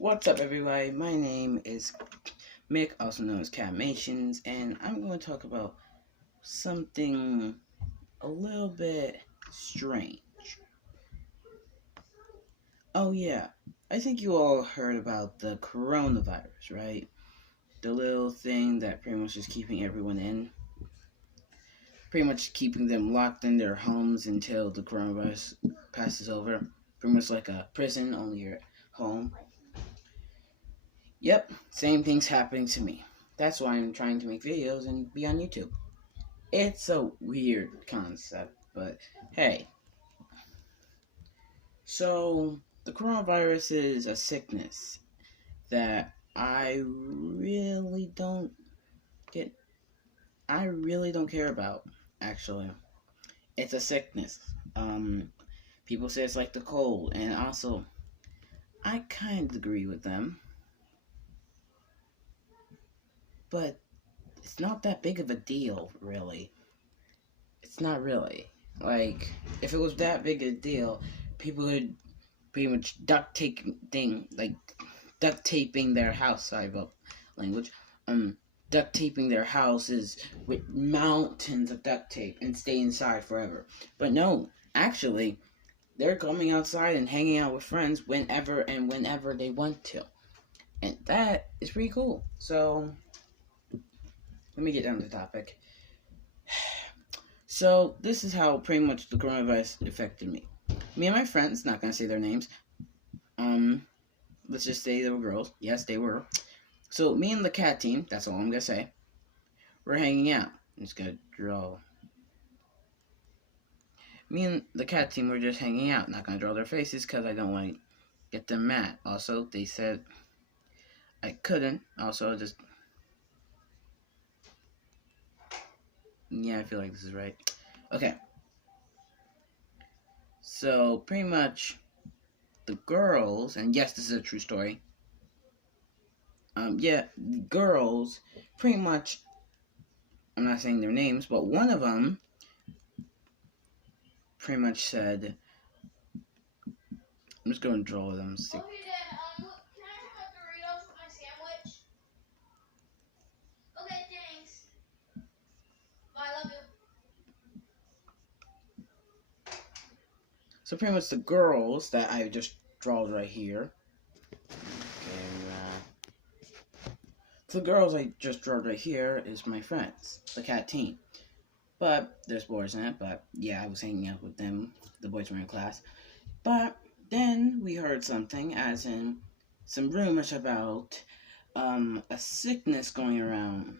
What's up, everybody? My name is Mick, also known as Catmations, and I'm going to talk about something a little bit strange. Oh, yeah, I think you all heard about the coronavirus, right? The little thing that pretty much is keeping everyone in, pretty much keeping them locked in their homes until the coronavirus passes over. Pretty much like a prison, only you're at home. Yep, same thing's happening to me. That's why I'm trying to make videos and be on YouTube. It's a weird concept, but hey. So, the coronavirus is a sickness that get I really don't care about, actually. It's a sickness. People say it's like the cold, and also I kind of agree with them, but it's not that big of a deal, really. It's not really. Like, if it was that big a deal, people would pretty much duct taping their house. Sorry about language. Duct taping their houses with mountains of duct tape and stay inside forever. But no, actually, they're coming outside and hanging out with friends whenever they want to, and that is pretty cool. So let me get down to the topic. So this is how pretty much the coronavirus affected me. Me and my friends, not gonna say their names. Let's just say they were girls. Yes, they were. So me and the cat team, that's all I'm gonna say. We're hanging out. I'm just gonna draw. Me and the cat team were just hanging out. Not gonna draw their faces because I don't want to get them mad. Also, they said I couldn't. Also, just yeah, I feel like this is right. Okay. So pretty much the girls, and yes, this is a true story. Girls, pretty much, I'm not saying their names, but one of them pretty much said, I'm just going to draw them. Okay, Dad, can I have Doritos with my sandwich? Okay, thanks. Bye, I love you. So pretty much the girls that I just drawn right here. So the girls I just drew right here is my friends, the cat team. But there's boys in it, but yeah, I was hanging out with them. The boys were in class. But then we heard something, as in some rumors about a sickness going around.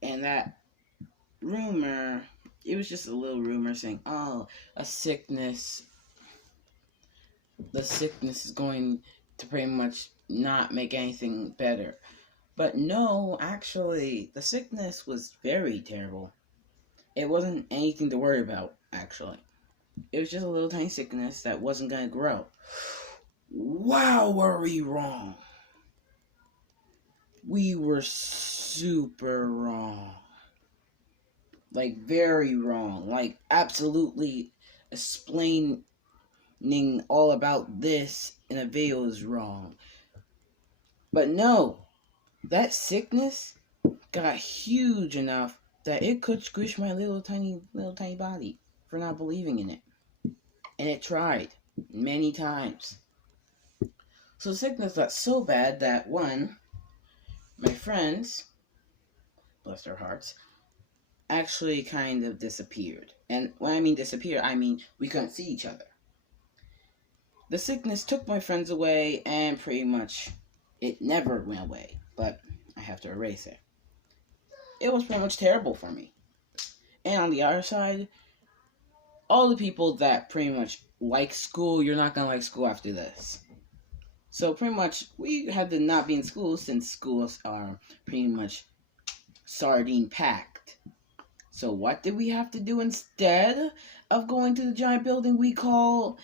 And that rumor, it was just a little rumor saying, oh, a sickness, the sickness is going to pretty much not make anything better. But no, actually, the sickness was very terrible. It wasn't anything to worry about, actually. It was just a little tiny sickness that wasn't going to grow. Wow, were we wrong? We were super wrong. Like, very wrong. Like, absolutely explaining all about this in a video is wrong. But no, that sickness got huge enough that it could squish my little tiny body for not believing in it. And it tried many times. So sickness got so bad that my friends, bless their hearts, actually kind of disappeared. And when I mean disappear, I mean we couldn't see each other. The sickness took my friends away, and pretty much it never went away, but I have to erase it. It was pretty much terrible for me. And on the other side, all the people that pretty much like school, you're not gonna like school after this. So pretty much we had to not be in school since schools are pretty much sardine packed. So what did we have to do instead of going to the giant building we call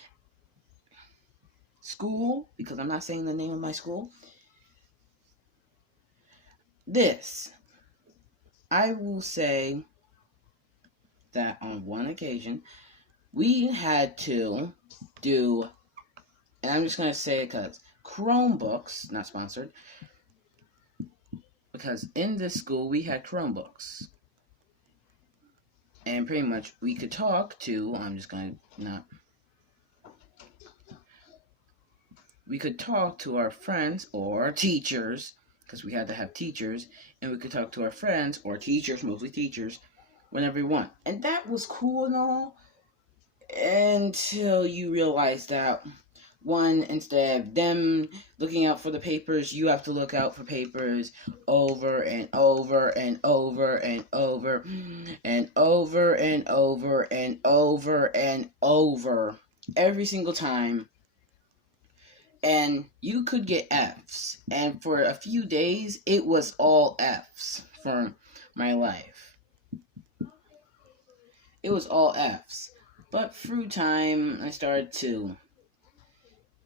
school? Because I'm not saying the name of my school. This. I will say that on one occasion, we had to do, and I'm just going to say it because Chromebooks, not sponsored, because in this school we had Chromebooks. And pretty much we could talk to, we could talk to our friends or teachers, because we had to have teachers, and we could talk to our friends or teachers, mostly teachers, whenever we want. And that was cool and all, until you realize that, one, instead of them looking out for the papers, you have to look out for papers over and over and over and over and over and over and over and over every single time. And you could get F's. And for a few days, it was all F's for my life. It was all F's. But through time, I started to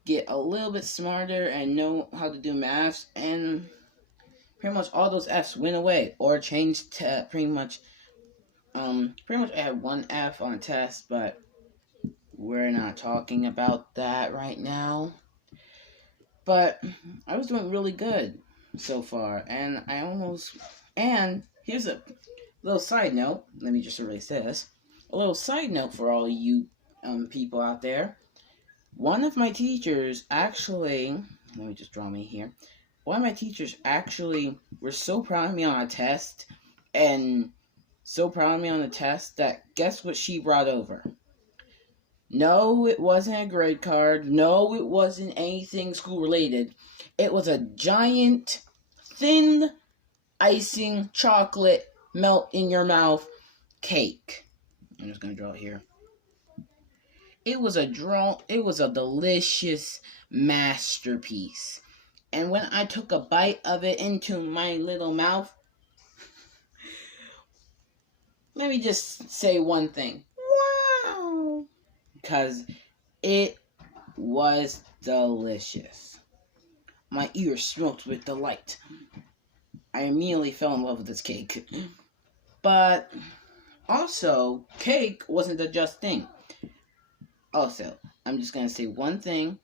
get a little bit smarter and know how to do maths, and pretty much all those F's went away or changed to pretty much I had one F on a test, but we're not talking about that right now. But I was doing really good so far, and here's a little side note. Let me just erase this. A little side note for all you people out there. One of my teachers actually, let me just draw me here. One of my teachers actually were so proud of me on a test, and so proud of me on the test that guess what she brought over? No, it wasn't a grade card. No, it wasn't anything school related. It was a giant, thin, icing, chocolate, melt in your mouth cake. I'm just going to draw it here. It was a delicious masterpiece. And when I took a bite of it into my little mouth, let me just say one thing. Wow! Because it was delicious. My ears smoked with delight. I immediately fell in love with this cake. But also, cake wasn't the just thing. Also, I'm just going to say one thing.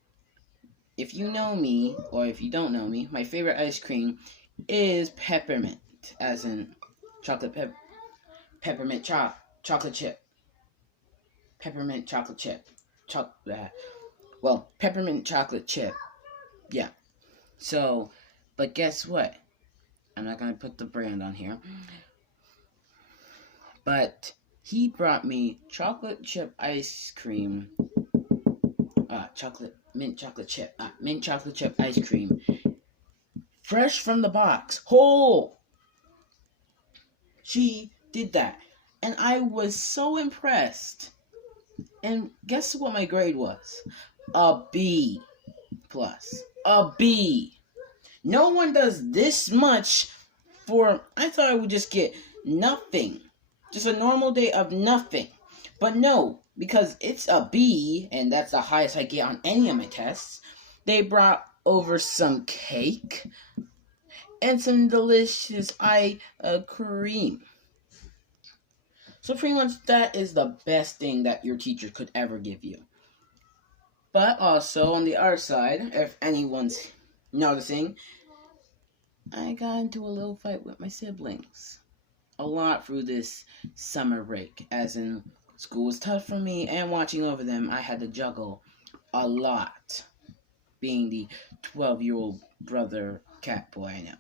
If you know me, or if you don't know me, my favorite ice cream is peppermint, as in peppermint chocolate chip. Peppermint chocolate chip. Peppermint chocolate chip. Yeah. So, but guess what? I'm not going to put the brand on here. But he brought me chocolate chip ice cream. Mint chocolate chip ice cream. Fresh from the box. Whole. She did that. And I was so impressed. And guess what my grade was? A B plus. A B. No one does this much for... I thought I would just get nothing. Just a normal day of nothing. But no, because it's a B, and that's the highest I get on any of my tests, they brought over some cake and some delicious cream. So pretty much that is the best thing that your teacher could ever give you. But also, on the other side, if anyone's noticing, I got into a little fight with my siblings. A lot through this summer break, as in school was tough for me, and watching over them, I had to juggle a lot. Being the 12-year-old brother cat boy I know.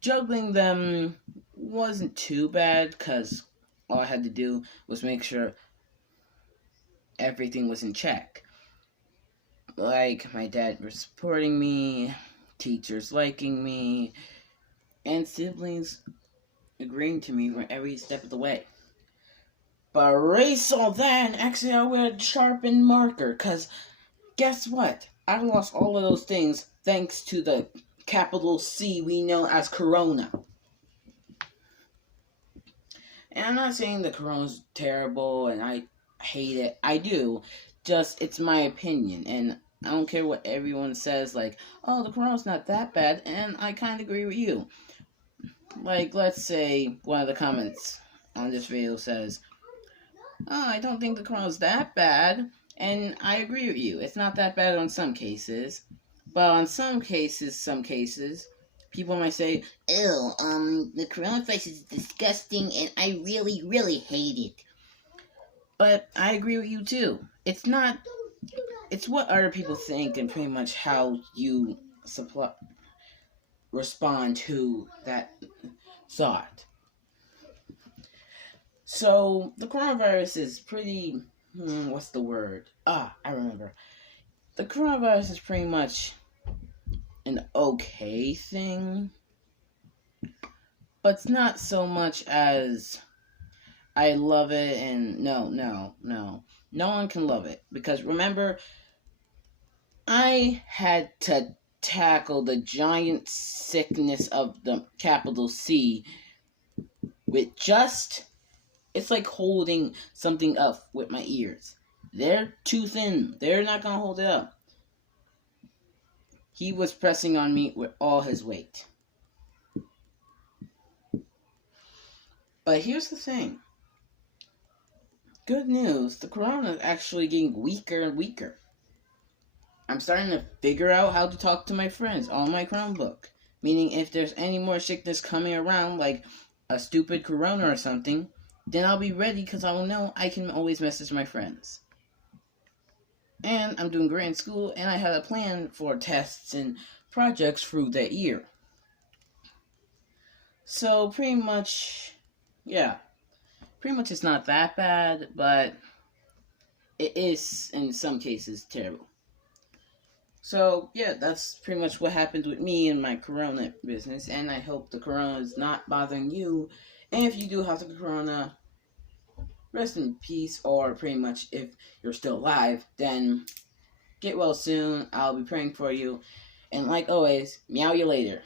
Juggling them wasn't too bad, because all I had to do was make sure everything was in check. Like, my dad was supporting me, teachers liking me, and siblings agreeing to me for every step of the way. But erase all that, and actually I wear a sharpened marker, because guess what? I lost all of those things thanks to the capital C we know as Corona. And I'm not saying the Corona's terrible and I hate it. I do. Just, it's my opinion. And I don't care what everyone says, like, oh, the Corona's not that bad. And I kind of agree with you. Like, let's say one of the comments on this video says, oh, I don't think the Corona's that bad. And I agree with you. It's not that bad on some cases. But in some cases, people might say, "Ew, the coronavirus is disgusting, and I really, really hate it." But I agree with you too. It's not. It's what other people think, and pretty much how you respond to that thought. So the coronavirus is pretty. What's the word? I remember. The coronavirus is pretty much an okay thing, but it's not so much as I love it. And no one can love it, because remember, I had to tackle the giant sickness of the capital C with just, it's like holding something up with my ears. They're too thin. They're not going to hold it up. He was pressing on me with all his weight. But here's the thing. Good news, the corona is actually getting weaker and weaker. I'm starting to figure out how to talk to my friends on my Chromebook. Meaning if there's any more sickness coming around, like a stupid corona or something, then I'll be ready, because I will know I can always message my friends. And I'm doing great in school, and I have a plan for tests and projects through that year. So pretty much, yeah. Pretty much it's not that bad, but it is in some cases terrible. So yeah, that's pretty much what happened with me and my corona business, and I hope the corona is not bothering you. And if you do have the corona, rest in peace, or pretty much if you're still alive, then get well soon. I'll be praying for you. And like always, meow you later.